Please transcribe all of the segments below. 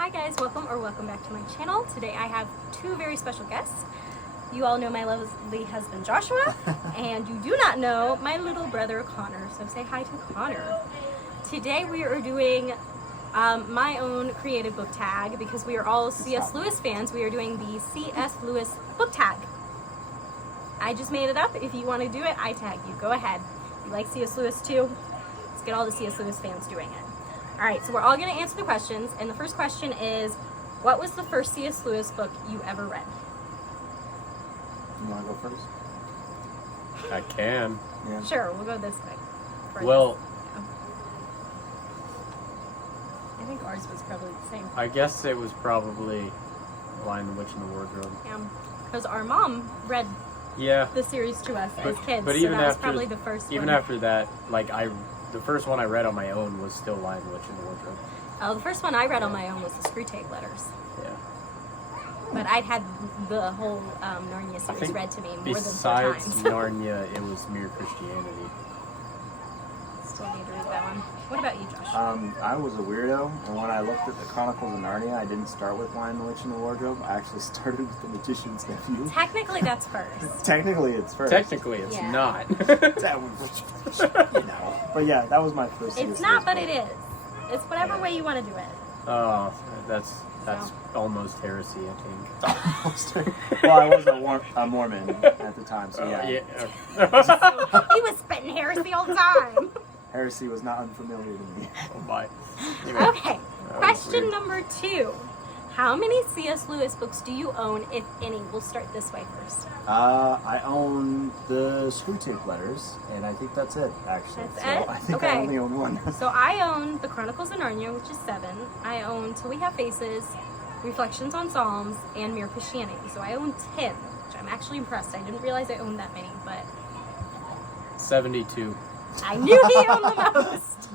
Hi guys, welcome back to my channel. Today I have two very special guests. You all know my lovely husband Joshua, and you do not know my little brother Connor, so say hi to Connor. Today we are doing my own creative book tag because we are all C.S. Lewis fans. We are doing the C.S. Lewis book tag. I just made it up. If you want to do it, I tag you. Go ahead. You like C.S. Lewis too? Let's get all the C.S. Lewis fans doing it. Alright, so we're all going to answer the questions, and the first question is, what was the first C.S. Lewis book you ever read? You want to go first? I can. Yeah. Sure, we'll go this way. First. Well, I think ours was probably the same. I guess it was probably Lion, the Witch, and the Wardrobe. Yeah, because our mom read Yeah. the series to us as kids, but so even that was after, probably the first even one. after that, like the first one I read on my own was still Lion, the Witch, and the Wardrobe. Oh, the first one I read on my own was the Screwtape Letters. Yeah. But I'd had the whole Narnia I series think read to me more than 4 besides times. Narnia, it was Mere Christianity. Still need to read that one. What about you, Josh? I was a weirdo, and when I looked at the Chronicles of Narnia, I didn't start with Lion, the Witch, and the Wardrobe. I actually started with The Magician's Nephew. Technically, that's first. Technically, it's first. Technically, it's Yeah. not. That was, you know. But yeah, that was my first. It's C.S. not, Lewis but it book. is. It's whatever way you want to do it. Oh, that's almost heresy, I think. Well, I was a Mormon at the time, so yeah. He was spitting heresy all the time. Heresy was not unfamiliar to me. Oh my. Anyway, Okay, that was question weird. number 2. How many C.S. Lewis books do you own, if any? We'll start this way first. I own the Screwtape Letters, and I think that's it, actually. That's so it? I think Okay. I only own one. So I own The Chronicles of Narnia, which is 7. I own Till We Have Faces, Reflections on Psalms, and Mere Christianity. So I own 10, which I'm actually impressed. I didn't realize I owned that many, but 72. I knew he owned the most.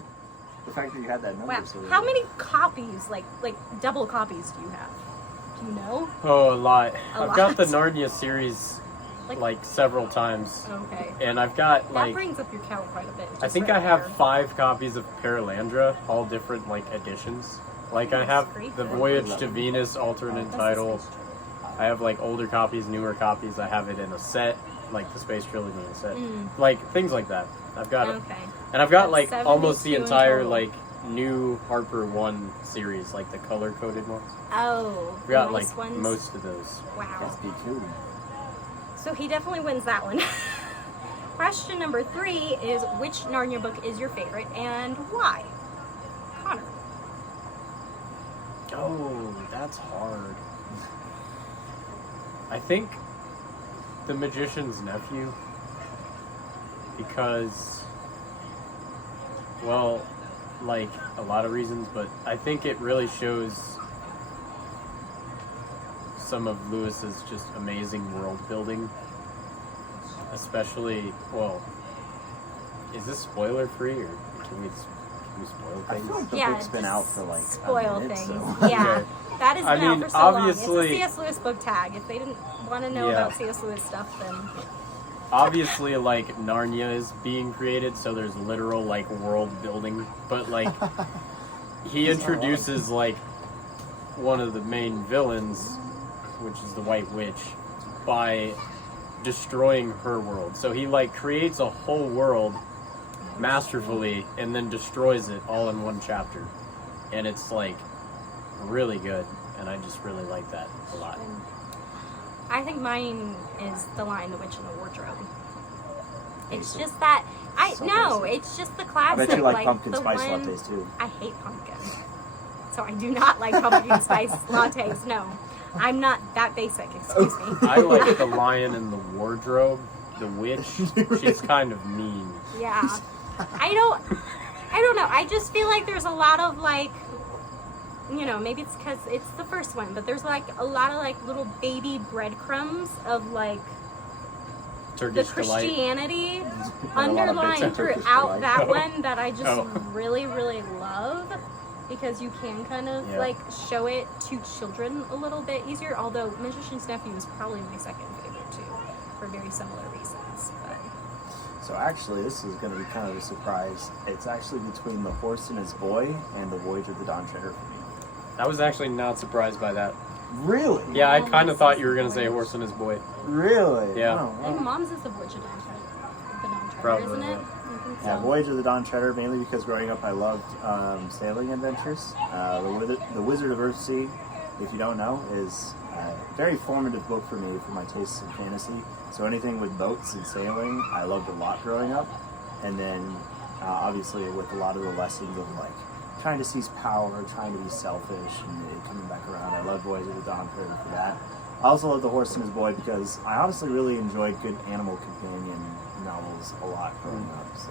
The fact that you had that number. Wow. So How many copies, like double copies, do you have? Do you know? Oh, a lot. A I've got the lot. Narnia series Like- like several times. Okay. And I've got That like brings up your count quite a bit. I just think right I have there. 5 copies of Paralandra, all different like editions. Like I have Great. the Voyage to Venus alternate That's title. the Space I have like older copies, newer copies. I have it in a set, like the Space Trilogy in a set. Mm. Like things like that. I've got it. Okay. And I've got That's like almost the 72 in entire total. like new Harper 1 series, like the color coded ones. Oh, I've got nice like ones. most of those. Wow. That's be cool. So he definitely wins that one. Question number 3 is, which Narnia book is your favorite and why? Connor. Oh, that's hard. I think The Magician's Nephew, because, well, like a lot of reasons, but I think it really shows some of Lewis's just amazing world building, especially, well, is this spoiler free or can we spoil I things? feel like the Yeah, book's been just out for like spoil a minute, things. so. Yeah, Okay. that has I been out mean, for so long. obviously- It's a C.S. Lewis book tag. If they didn't want to know Yeah. about C.S. Lewis stuff, then Obviously, like, Narnia is being created, so there's literal, like, world building, but, like, he He's not introduces, like, one of the main villains, which is the White Witch, by destroying her world. So he, like, creates a whole world masterfully and then destroys it all in one chapter. And it's, like, really good, and I just really like that a lot. I think mine is The Lion, the Witch, and the Wardrobe. It's just that it's just the I classic. bet you like pumpkin the spice one, lattes too. I hate pumpkin, so I do not like pumpkin spice lattes. No, I'm not that basic. Excuse me. I like the Lion and the Wardrobe. The Witch, she's kind of mean. Yeah, I don't know. I just feel like there's a lot of like, you know, maybe it's because it's the first one, but there's like a lot of like little baby breadcrumbs of like the Turkish Delight. Christianity A lot of bits underlined of Turkish throughout Delight. that Oh. one that I just Oh. really, really love, because you can kind of Yeah. like show it to children a little bit easier. Although Magician's Nephew is probably my second favorite too, for very similar reasons. But So actually, this is going to be kind of a surprise. It's actually between The Horse and His Boy and The Voyage of the Dawn Treader for me. I was actually not surprised by that. Really? Yeah, I kind of thought you were gonna say Horse and His Boy. Really? Yeah. Oh, I think Mom's is the Voyage of the Dawn Treader, Probably, isn't it? yeah. I think so. Yeah, Voyage of the Dawn Treader, mainly because growing up I loved sailing adventures. The Wizard of Earthsea, if you don't know, is a very formative book for me for my tastes in fantasy. So anything with boats and sailing, I loved a lot growing up. And then, obviously, with a lot of the lessons of like trying to seize power, trying to be selfish, and it coming back around. I love Voyage of the Dawn Treader for that. I also love The Horse and His Boy because I honestly really enjoyed good animal companion novels a lot growing up. So.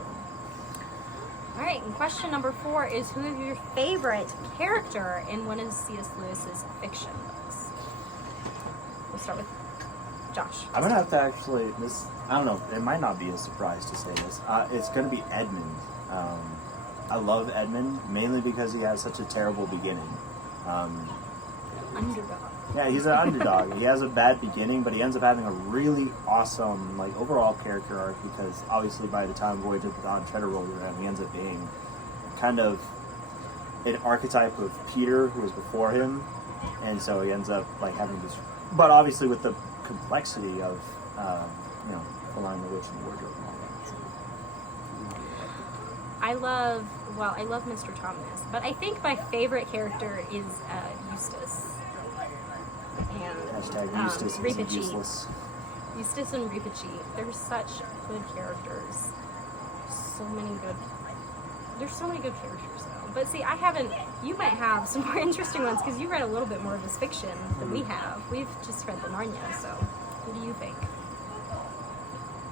All right, and question number 4 is, who is your favorite character in one of C.S. Lewis's fiction books? We'll start with Josh. I'm gonna have to actually. I don't know. It might not be a surprise to say this. It's gonna be Edmund. I love Edmund mainly because he has such a terrible beginning. Underdog. Yeah, he's an underdog. He has a bad beginning, but he ends up having a really awesome, like, overall character arc because obviously by the time Voyage of the Dawn Treader rolls around, he ends up being kind of an archetype of Peter, who was before him, and so he ends up like having this. But obviously with the complexity of, The Lion, the Witch, and the Wardrobe and all that. So. I love Mr. Thomas, but I think my favorite character is Eustace. And Hashtag Eustace is Reepicheep. useless. Eustace and Reepicheep, they're such good characters. There's so many good characters though. But see, you might have some more interesting ones because you read a little bit more of his fiction than we have. We've just read the Narnia, so what do you think?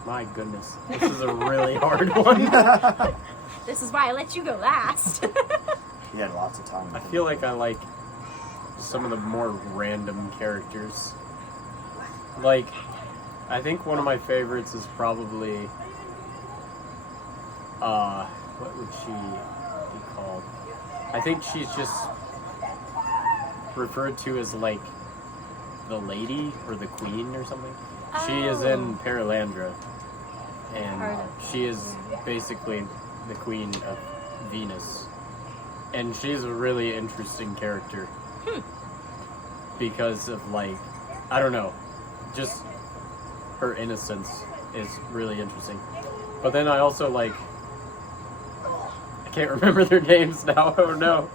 My goodness, this is a really hard one. This is why I let you go last. He had lots of time. I feel like I like some of the more random characters. Like, I think one of my favorites is probably, what would she be called? I think she's just referred to as like the lady or the queen or something. She is in Paralandra, and she is basically the queen of Venus. And she's a really interesting character. Because of, like, I don't know, just her innocence is really interesting. But then I also like, I can't remember their names now. Oh no.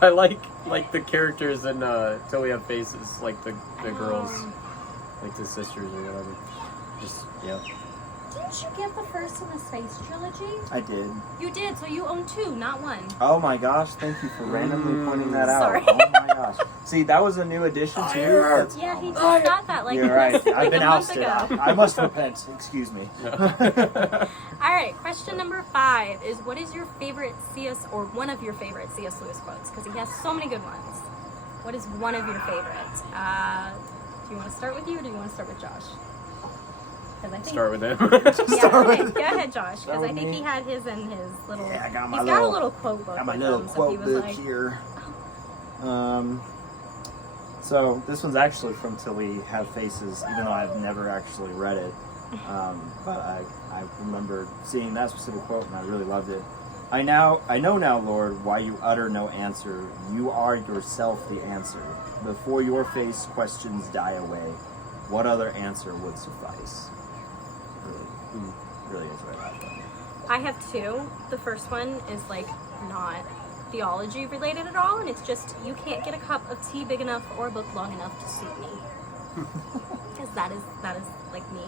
I like the characters in Till We Have Faces, like the girls, like the sisters or whatever. Just, yeah. Didn't you get the first in the Space Trilogy? I did. You did, so you own 2, not 1. Oh my gosh, thank you for randomly pointing that out. Sorry. Oh my gosh. See, that was a new addition too. That's, Yeah, he just got that like, You're right. I've been a month ousted. ago. I must repent. Excuse me. Alright, question number 5 is, what is your favorite one of your favorite C.S. Lewis quotes? Because he has so many good ones. What is one of your favorites? Do you want to start with you or do you want to start with Josh? I think, Start with him. Go ahead, Josh. Because I with think me? he had his in his little. Yeah, I got my he's little, got a little quote book. got my with little him, so quote he was book like, here. So this one's actually from Till We Have Faces, even though I've never actually read it. But I remember seeing that specific quote and I really loved it. I know now, Lord, why you utter no answer. You are yourself the answer. Before your face questions die away, what other answer would suffice? Really enjoy that one. I have 2. The first one is like not theology related at all, and it's just, you can't get a cup of tea big enough or a book long enough to suit me. Because that is like me.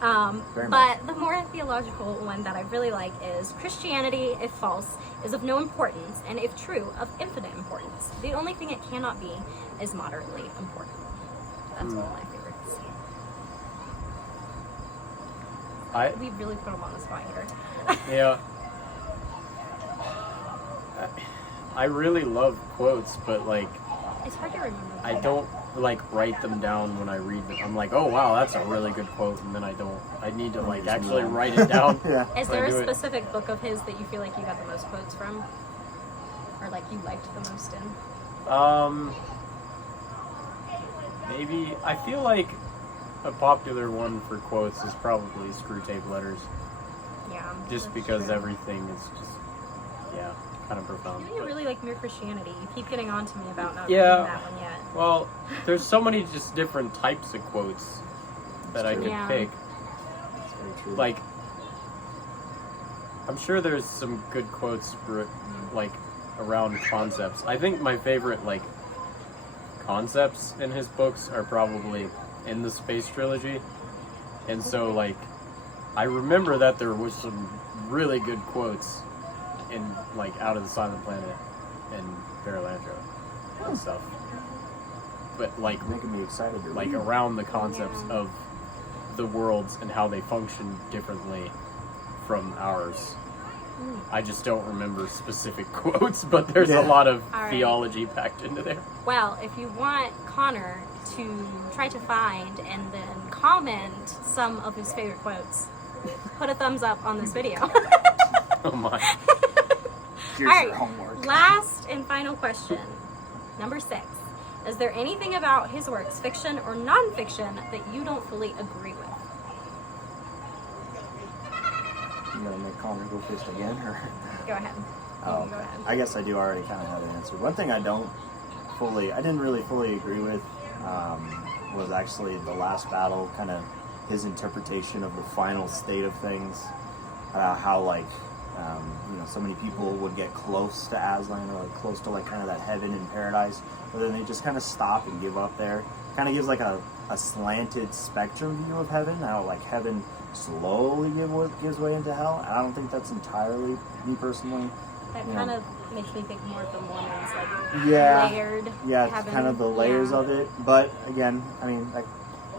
But the more theological one that I really like is, Christianity, if false, is of no importance, and if true, of infinite importance. The only thing it cannot be is moderately important. That's one of my favorites. We really put him on the spot here. Yeah. I really love quotes, but like, It's hard to remember. I don't like write them down when I read them. I'm like, oh wow, that's a really good quote, and then I need to like actually write it down. Yeah. Is there a specific book of his that you feel like you got the most quotes from? Or like you liked the most in? Maybe, I feel like a popular one for quotes is probably Screw Tape Letters. Yeah. Just that's because true. everything is just, yeah. kind of profound. I know you really like Mere Christianity. You keep getting on to me about not Yeah. reading that one yet. Well, there's so many just different types of quotes that I true. could Yeah. pick. That's very true. Like, I'm sure there's some good quotes for, like, around concepts. I think my favorite, like, concepts in his books are probably in the Space Trilogy. And so, like, I remember that there was some really good quotes in, like, Out of the Silent Planet and Paralandra and stuff. But, like, making me excited to like read. around the concepts Yeah. of the worlds and how they function differently from ours. I just don't remember specific quotes, but there's Yeah. a lot of All right. theology packed into there. Well, if you want Connor to try to find and then comment some of his favorite quotes, put a thumbs up on this video. Oh my. Here's All right, your homework. last and final question. Number 6. Is there anything about his works, fiction or non-fiction, that you don't fully agree with? You gonna make Connor go first again, or? Go ahead. Oh, Go ahead. I guess I do already kind of have an answer. One thing I didn't really fully agree with, was actually the last battle, kind of his interpretation of the final state of things. How like, so many people would get close to Aslan, or like close to like kind of that heaven and paradise, but then they just kind of stop and give up there. Kind of gives like a slanted spectrum view of heaven, how like heaven slowly gives way into hell. And I don't think that's entirely me personally. That Yeah. kind of makes me think more of the Mormons, like Yeah. layered. Yeah, heaven. kind of the layers Yeah. of it. But again, I mean, like,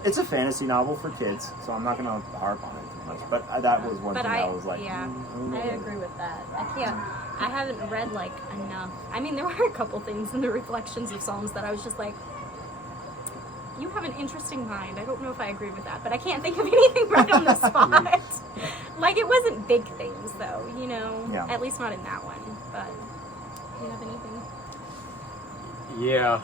it's a fantasy novel for kids, so I'm not gonna harp on it too much. But that was one But thing I was like, yeah, I don't know. I agree with that. I haven't read like enough. I mean, there were a couple things in the Reflections of Psalms that I was just like, you have an interesting mind. I don't know if I agree with that, but I can't think of anything right on the spot. Like, it wasn't big things though, Yeah. At least not in that one. But do you have anything? Yeah.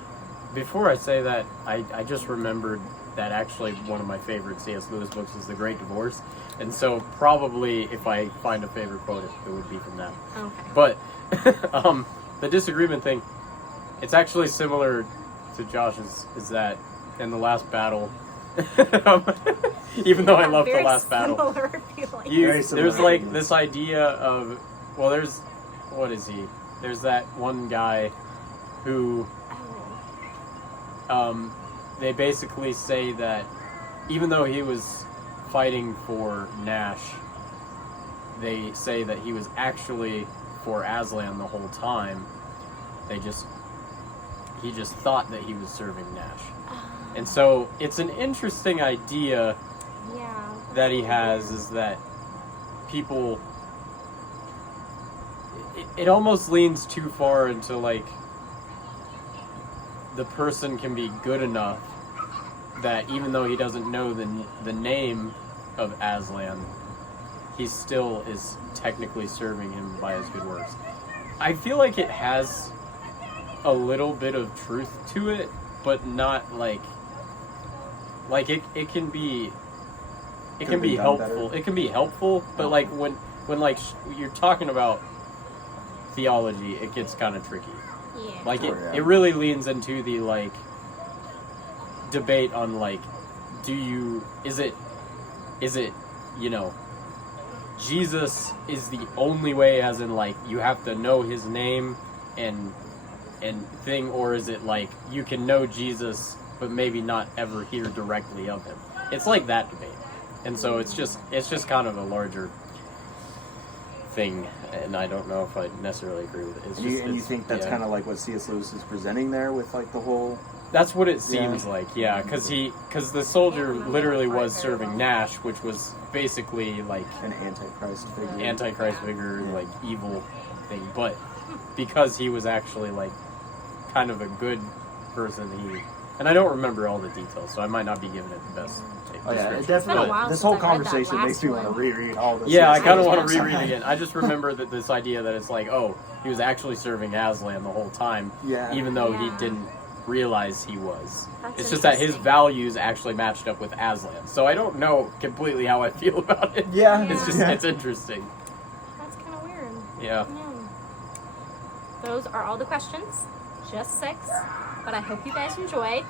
Before I say that, I just remembered that actually one of my favorite C.S. Lewis books is The Great Divorce. And so probably if I find a favorite quote, it would be from that. Okay. But the disagreement thing, it's actually similar to Josh's, is that in the last battle, even though I love the last battle, Similar feelings. Very similar there's like feelings. this idea of, well, what is he? There's that one guy who, Oh. they basically say that even though he was fighting for Nash, they say that he was actually for Aslan the whole time. He just thought that he was serving Nash. And so it's an interesting idea Yeah. that he has, is that people, it almost leans too far into like the person can be good enough that even though he doesn't know the name of Aslan, he still is technically serving him by his good works. I feel like it has a little bit of truth to it, but not like it can be Could've been done helpful. better. It can be helpful, but like when like you're talking about theology, it gets kind of tricky. Yeah. Like Sure, yeah. it really leans into the like debate on like, is it Jesus is the only way, as in like you have to know his name and thing, or is it like you can know Jesus but maybe not ever hear directly of him? It's like that debate. And so it's just kind of a larger thing, and I don't know if I necessarily agree with it. It's And you think that's kind of like what C.S. Lewis is presenting there with like the whole... That's what it seems like, yeah, because the soldier literally was serving Nash, which was basically like an Antichrist figure. Antichrist figure, Yeah. like evil thing, but because he was actually like kind of a good person, and I don't remember all the details, so I might not be giving it the best Oh yeah, it description. definitely. while This since whole I read that conversation last makes me want to one. reread all this. Yeah, I C.S. kind of Lewis want to stuff. reread again. I just remember that this idea that it's like, oh, he was actually serving Aslan the whole time, Yeah. even though he Yeah. didn't realize he was. That's It's just that his interesting. values actually matched up with Aslan. So I don't know completely how I feel about it. Yeah. It's just, Yeah. it's interesting. That's kind of weird. Yeah. Yeah. those are all the questions. Just 6. But I hope you guys enjoyed.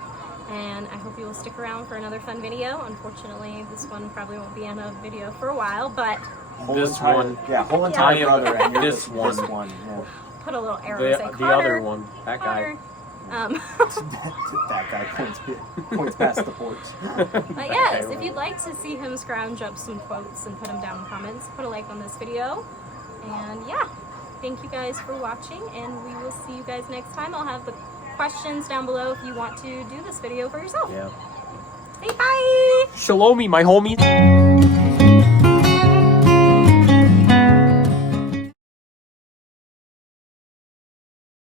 And I hope you will stick around for another fun video. Unfortunately, this one probably won't be in a video for a while, but Whole This entire, one. Yeah, whole entire Yeah. brother and you're This this one. one. Yeah. put a little arrow and say, The Connor, other one. That guy. Connor. That guy points past the porch. But yes, if you'd like to see him scrounge up some quotes and put them down in the comments, put a like on this video. And yeah, thank you guys for watching, and we will see you guys next time. I'll have the questions down below if you want to do this video for yourself. Yeah. Say bye! Shalomi, my homie.